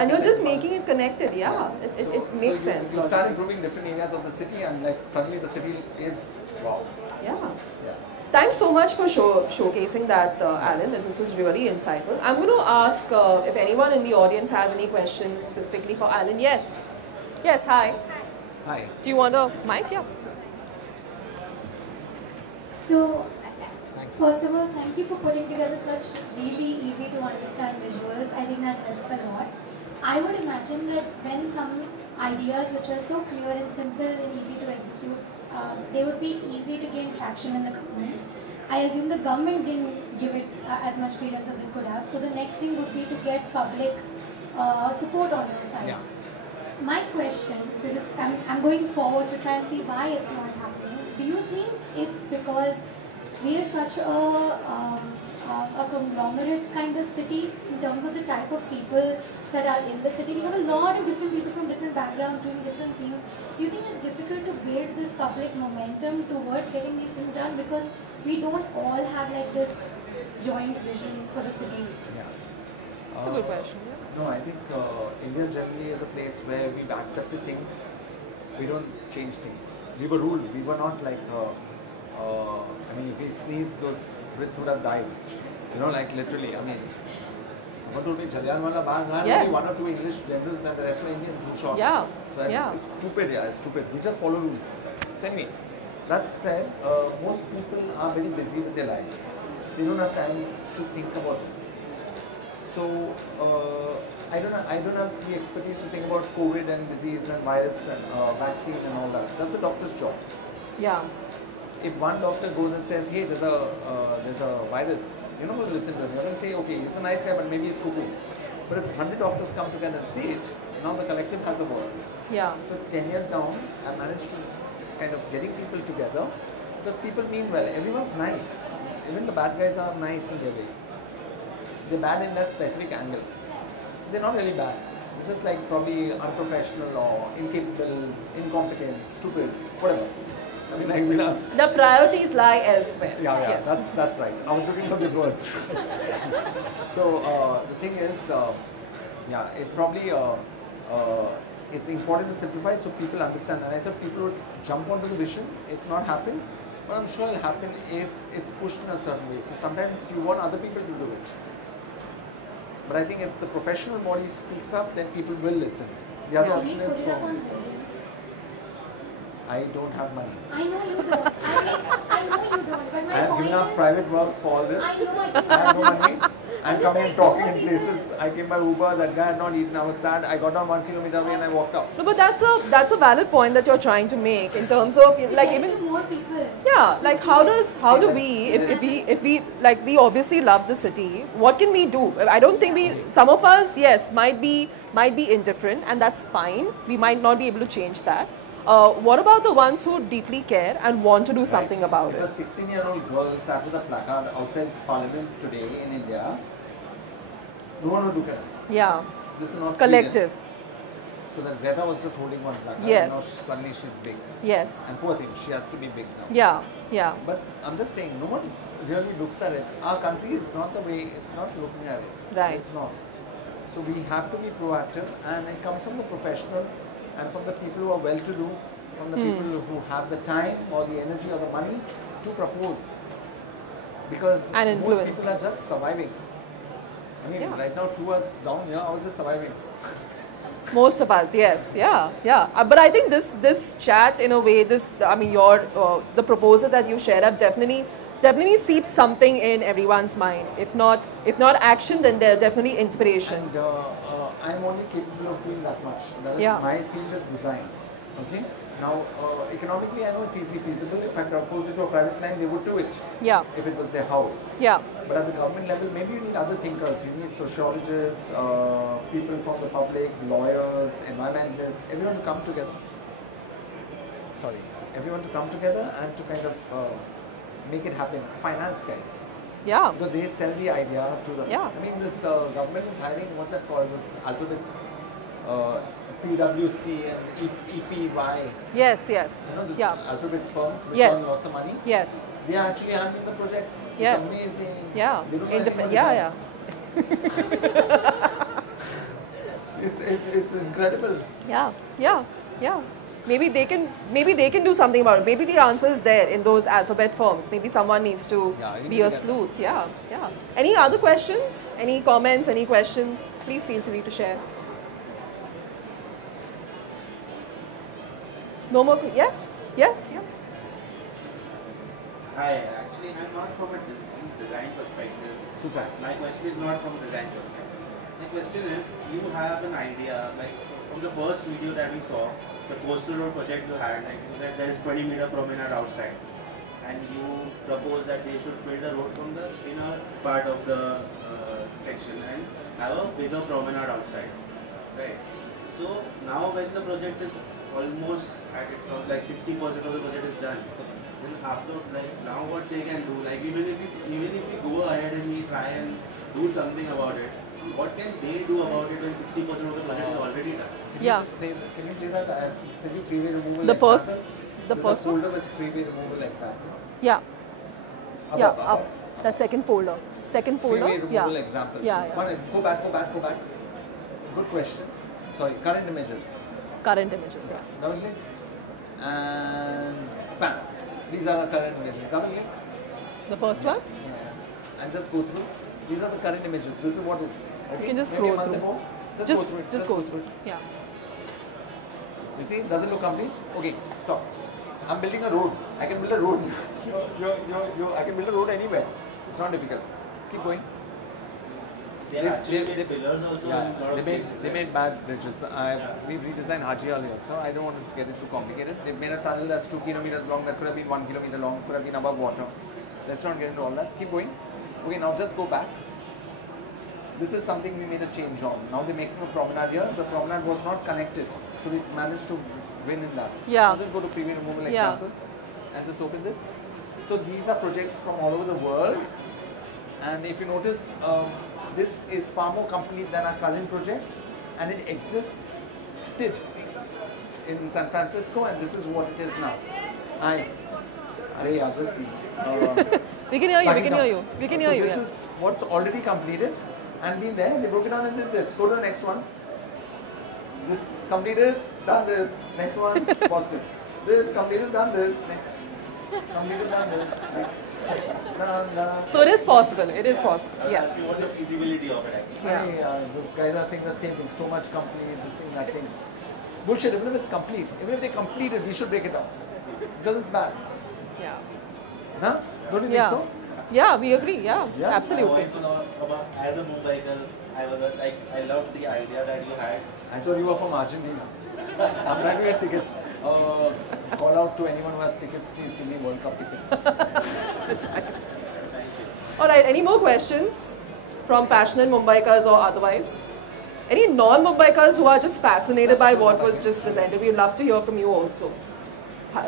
you're just making it connected. It makes sense. You start improving different areas of the city and like suddenly the city is wow. Thanks so much for showcasing that, Alan. This was really insightful. I'm going to ask if anyone in the audience has any questions specifically for Alan. Yes, hi. Hi. Do you want a mic? So, first of all, thank you for putting together such really easy to understand visuals. I think that helps a lot. I would imagine that when some ideas which are so clear and simple and easy to execute they would be easy to gain traction in the government. I assume the government didn't give it as much credence as it could have. So the next thing would be to get public support on the side. Yeah. My question, because I'm going forward to try and see why it's not happening. Do you think it's because we are such a conglomerate kind of city in terms of the type of people that are in the city? We have a lot of different people from different backgrounds doing different things. Do you think it's difficult to build this public momentum towards getting these things done because we don't all have like this joint vision for the city? Yeah. That's a good question. Yeah. No, I think India generally is a place where we've accepted things. We don't change things. We were ruled. We were not like, I mean, if we sneezed, those Brits would have died. You know, like literally, I mean, someone told me Jallianwala Bagh had Yes. only 1 or 2 English generals and the rest were Indians who shot. Yeah. So that's Yeah. it's stupid, yeah, it's stupid. We just follow rules. Send me. That said, most people are very busy with their lives. They don't have time to think about this. So I don't have the expertise to think about COVID and disease and virus and vaccine and all that. That's a doctor's job. Yeah. If one doctor goes and says, hey, there's a virus, you're not going to listen to him. You're going to say, okay, he's a nice guy, but maybe he's cuckoo. But if 100 doctors come together and say it, now the collective has a voice. Yeah. So 10 years down, I managed to kind of getting people together because people mean well. Everyone's nice. Even the bad guys are nice in their way. They're bad in that specific angle. So they're not really bad. It's just like probably unprofessional or incapable, incompetent, stupid, whatever. I mean, like, we'll have, The priorities lie elsewhere. yeah, Yes. that's right. I was looking for these words. So the thing is, yeah, it probably it's important to simplify it so people understand. And I thought people would jump onto the vision. It's not happened, but I'm sure it'll happen if it's pushed in a certain way. So sometimes you want other people to do it. But I think if the professional body speaks up, then people will listen. The other option is Put it up for on holdings. I don't have money. I know you don't. I know you don't. But I my have point given up is, private work for all this. I know I can I have no imagine. money. I'm just coming like and talking more in people- places. I came by Uber, that guy had not eaten, I was sad. I got down 1 kilometer away and I walked out. No, but that's a valid point that you're trying to make in terms of like Get even to more people. yeah, like how do we if we like we obviously love the city, what can we do? I don't think some of us, yes, might be indifferent, and that's fine. We might not be able to change that. What about the ones who deeply care and want to do something about if it? a 16-year-old girl sat with a placard outside Parliament today in India, no one would look at her. Yeah, This is not collective. Sweden. So that Greta was just holding one placard. Yes. And now suddenly she's big. Yes. And poor thing, she has to be big now. Yeah. Yeah. But I'm just saying, no one really looks at it. Our country is not the way, it's not looking at it. Right. It's not. So we have to be proactive, and it comes from the professionals and from the people who are well-to-do, from the people who have the time or the energy or the money to propose. Because And most influence. people are just surviving. I mean, Yeah. right now 2 hours down here, I was just surviving. Most of us, yes, yeah. But I think this chat, in a way, your the proposals that you shared have definitely seeped something in everyone's mind. If not action, then there's definitely inspiration. And I'm only capable of doing that much. That is, Yeah. my field is design. Okay. Now, economically, I know it's easily feasible. If I proposed it to a private client, they would do it. Yeah, If it was their house. yeah, But at the government level, maybe you need other thinkers. You need sociologists, people from the public, lawyers, environmentalists, everyone to come together. Sorry, everyone to come together and to kind of make it happen. Finance guys. yeah, Because they sell the idea to the. Yeah. I mean, this government is having, what's that called? This alphabets, PwC and EPY. yes, You know, this yeah, alphabet firms which Yes. earn lots of money. yes, They are actually handling the projects. Yes. It's amazing. yeah, They don't know anything about yeah, design. yeah. It's incredible. Yeah. Maybe they can do something about it. Maybe the answer is there in those alphabet firms. Maybe someone needs to Yeah, you be need a to get sleuth. Yeah. Any other questions? Any comments? Any questions? Please feel free to share. No more? Yes. Yeah. Hi, actually I'm not from a design perspective. Super. My question is not from design perspective. My question is, you have an idea, like from the first video that we saw, the coastal road project you had, like you said there is 20-meter promenade outside, and you proposed that they should build a road from the inner part of the section and have a bigger promenade outside, right? So now when the project is almost at its top, like 60% of the project is done, then after, like now what they can do, like even if we go ahead and we try and do something about it, what can they do about it when 60% of the project is already done? Can you play that? I send you freeway removal The first- examples. the There's first a one? folder with freeway removal examples. Yeah. Yeah, Above. up. That second folder. Second folder. Freeway removal examples. Yeah, yeah. One, go back. Good question. Sorry, current images. Current images, yeah. Double click. And bam. These are our current images. Double click. The first one? And just go through. These are the current images. This is what is. Okay? You can just Maybe scroll a month through. ago. Just go through it. Just go through it. Yeah. You see, does it look complete? Okay, stop. I'm building a road. I can build a road. I can build a road anywhere. It's not difficult. Keep going. They actually made pillars also in a lot of places. They made bad bridges. We've redesigned Haji Ali also. I don't want to get it too complicated. They've made a tunnel that's 2 kilometers long. That could have been 1 kilometer long. Could have been above water. Let's not get into all that. Keep going. Okay, now just go back. This is something we made a change on. Now they're making a promenade here. The promenade was not connected. So we've managed to win in that. Yeah. Now just go to freeway removal Yeah. examples and just open this. So these are projects from all over the world. And if you notice, this is far more complete than our current project. And it existed in San Francisco, and this is what it is now. I'll just see. We can hear you, we can hear you. We can hear you, This yeah. is what's already completed and been there. They broke it down and did this. Go to the next one. This completed, done this. Next one, positive. This completed, done this. Next. Completed, done this. Next. Done. So it is possible, it is possible, I was yes. asking what the feasibility of it actually. Yeah. Those guys are saying the same thing. So much complete, this thing, that thing. Bullshit, even if it's complete. Even if they complete it, we should break it down. Because it's bad. Yeah. Huh? Don't you Yeah. think so? Yeah, we agree, yeah, Yeah. absolutely. I also know about, as a Mumbaiker, I was like, I loved the idea that you had. I thought you were from Argentina. I'm trying to get tickets. Call out to anyone who has tickets, please give me World Cup tickets. Thank you. Alright, any more questions from passionate Mumbaikars or otherwise? Any non-Mumbaikars who are just fascinated by what was just presented? We'd love to hear from you also.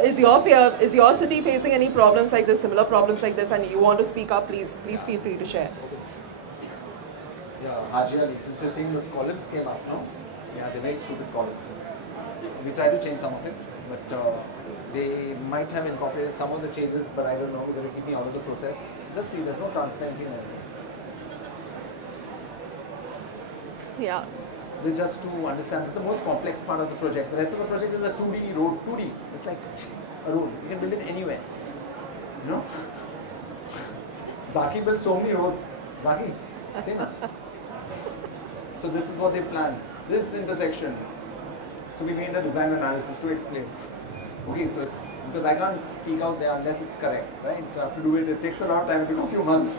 Is your city facing any problems like this, similar problems like this, and you want to speak up, please feel free to share. Yeah, Haji Ali, since you're saying those columns came up, no? Yeah, they're very stupid columns. We try to change some of it, but they might have incorporated some of the changes, but I don't know, they're going to keep me out of the process. Just see, there's no transparency in anything. Yeah. They just to understand, it's the most complex part of the project. The rest of the project is a 2D road, 2D. It's like a road. You can build it anywhere. You know? Zaki built so many roads. Zaki, same. So this is what they planned. This intersection. So we made a design analysis to explain. Okay, so it's, because I can't speak out there unless it's correct, right? So I have to do it. It takes a lot of time. It took a few months.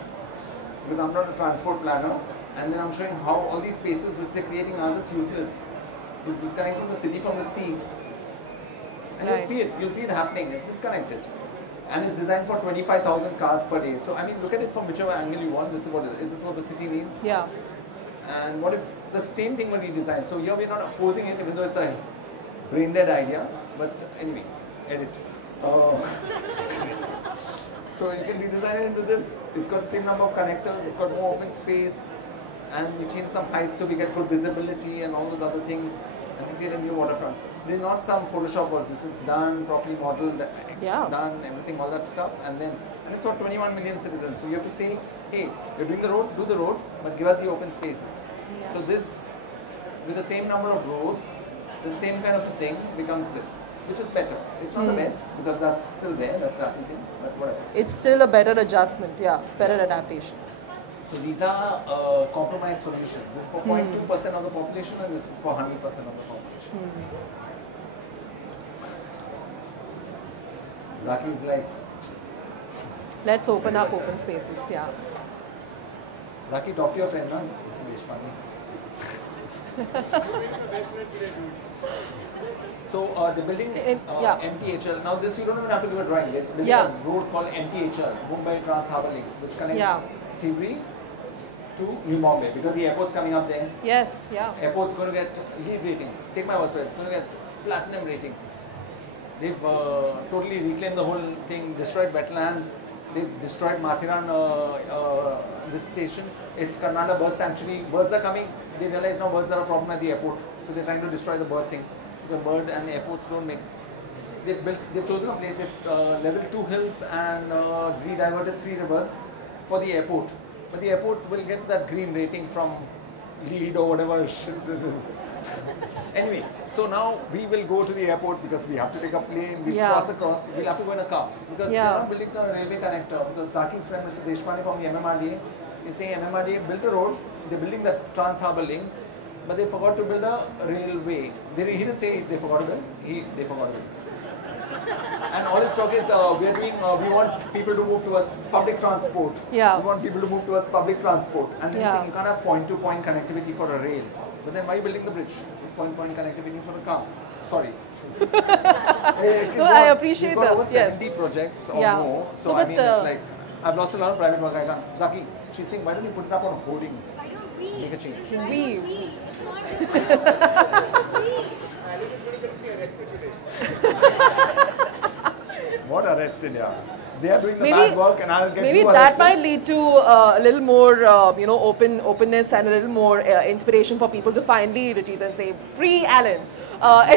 Because I'm not a transport planner. And then I'm showing how all these spaces which they're creating are just useless. It's disconnecting the city from the sea. And Right. you'll see it happening. It's disconnected. And it's designed for 25,000 cars per day. So I mean, look at it from whichever angle you want. This is what it is. Is this what the city needs? Yeah. And what if the same thing were redesigned? So here we're not opposing it, even though it's a brain dead idea. But anyway, edit. So you can redesign it into this. It's got the same number of connectors. It's got more open space. And we change some height so we get good visibility and all those other things. And we get a new waterfront. They're not some Photoshop work. This is done, properly modeled, done, everything, all that stuff. And it's for 21 million citizens. So you have to say, hey, we're doing the road, do the road, but give us the open spaces. Yeah. So this, with the same number of roads, the same kind of a thing becomes this, which is better. It's not the best because that's still there, that traffic thing, but whatever. It's still a better adjustment, yeah, better adaptation. So these are compromise solutions. This is for 0.2% of the population and this is for 100% of the population. Zaki is like, Let's open up open spaces, yeah. Zaki, talk to your friend now. It's Deshpande. So they're building MTHL. Now this you don't even have to give a drawing. They're building a road called MTHL, Mumbai Trans Harbour Link, which connects Sewri to New Bombay, because the airport's coming up there. Yes, yeah. Airport's going to get LEED rating. Take my word for it. It's going to get platinum rating. They've totally reclaimed the whole thing, destroyed wetlands. They've destroyed Mathiran, this station. It's Karnataka Bird Sanctuary. Birds are coming. They realize now birds are a problem at the airport. So they're trying to destroy the bird thing. Because bird and airports don't mix. They've chosen a place. They've leveled 2 hills and re-diverted 3 rivers for the airport. But the airport will get that green rating from LEED or whatever shit it is. Anyway, so now we will go to the airport because we have to take a plane, we cross across, we'll have to go in a car. Because they're not building a railway connector. Because Zaki's friend Mr. Deshpande from the MMRDA is saying MMRDA built a road, they're building the Trans Harbour Link, but they forgot to build a railway. He didn't say they forgot to build, they forgot to build. And all his talk is we want people to move towards public transport. Yeah. We want people to move towards public transport. And then saying you can't have point-to-point connectivity for a rail. But then why are you building the bridge? It's point-to-point connectivity for a car. Sorry. No, I appreciate that. Over 70 projects or more. So I mean, it's like, I've lost a lot of private work. I can't. Zaki, she's saying, why don't you put it up on hoardings? Make a change. We. What arrested, yeah. They are doing the bad work and I'll get maybe that might lead to a little more, openness and a little more inspiration for people to finally retreat and say, free Alan. And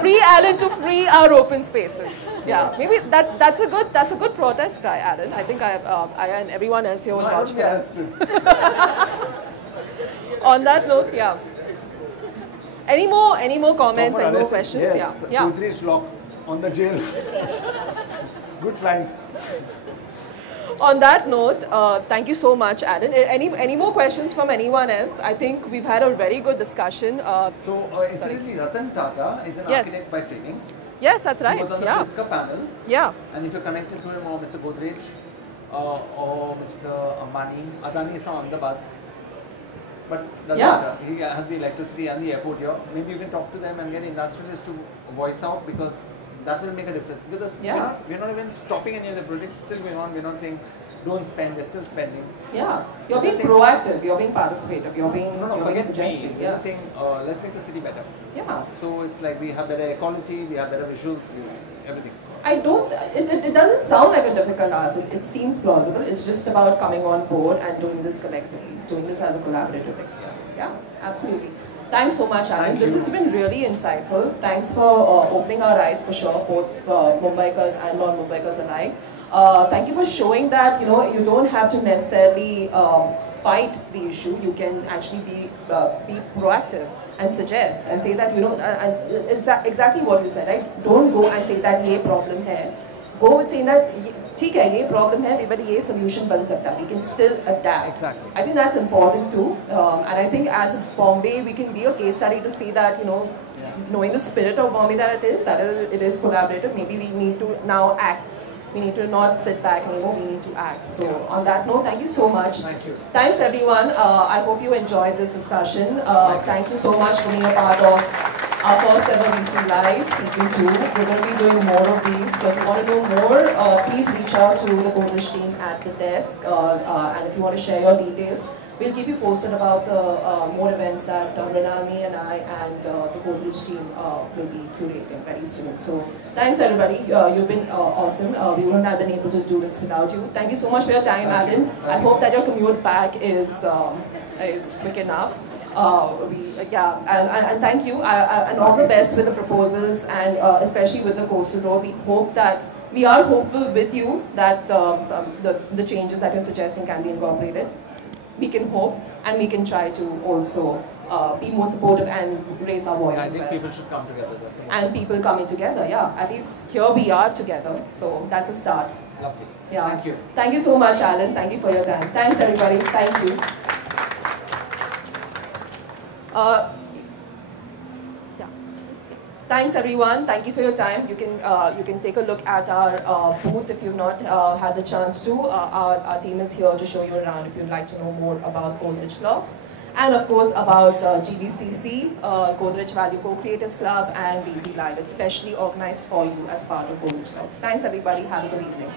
free Alan to free our open spaces. Yeah, maybe that's a good protest cry, Alan. I think I and everyone else here will vouch for that. On that note, yeah. Any more comments and more questions? Yes, yeah. Godrej locks on the jail. Good clients. On that note, thank you so much, Alan. Any more questions from anyone else? I think we've had a very good discussion. Incidentally, Ratan Tata is an architect by training. Yes, that's right. He was on the Pritzker panel. Yeah. And if you're connected to him or Mr. Godrej or Mr. Ambani, Adani is from Ahmedabad. But doesn't matter. He has the electricity and the airport here. Maybe you can talk to them and get industrialists to voice out, because that will make a difference. Because we're not even stopping any of the projects still going on. We're not saying don't spend, they're still spending. Yeah, you're being proactive, you're being participative, you're being suggesting. We're saying let's make the city better. Yeah. So it's like we have better ecology, we have better visuals, everything. It doesn't sound like a difficult ask. It seems plausible. It's just about coming on board and doing this collectively, doing this as a collaborative exercise. Yeah, absolutely. Thanks so much, Alan. This has been really insightful. Thanks for opening our eyes for sure, both Mumbaikars and non-Mumbaikars alike. Thank you for showing that you don't have to necessarily fight the issue. You can actually be proactive and suggest and say that exactly what you said, right? Don't go and say that ye problem hai. Go with saying that ठीक है ये problem है, but ये solution बन सकता है. We can still adapt. Exactly. I think that's important too, and I think as Bombay we can be a case study to see that knowing the spirit of Bombay that it is collaborative. Maybe we need to now act. We need to not sit back anymore, we need to act. So on that note, thank you so much. Thank you. Thanks everyone. I hope you enjoyed this discussion. Thank you so much for being a part of our first ever VC Live, Season 2. We're going to be doing more of these. So if you want to know more, please reach out to the Godrej team at the desk. And if you want to share your details, we'll keep you posted about the more events that Mrinalini and I and the Godrej team will be curating very soon. So thanks everybody, you've been awesome. We wouldn't have been able to do this without you. Thank you so much for your time, Alan. I hope that your commute back is quick enough. And thank you, and all the best with the proposals, and especially with the coastal road. We are hopeful with you that the changes that you're suggesting can be incorporated. We can hope, and we can try to also be more supportive and raise our voice. I think people should come together. And people coming together, yeah. At least here we are together, so that's a start. Lovely. Yeah. Thank you. Thank you so much, Alan. Thank you for your time. Thanks, everybody. Thank you. Thanks everyone. Thank you for your time. You can take a look at our booth if you've not had the chance to. Our team is here to show you around if you'd like to know more about Godrej locks. and of course about GVCC, Godrej Value Co-creators Club, and VC Live. It's specially organized for you as part of Godrej Live. Thanks everybody, have a good evening.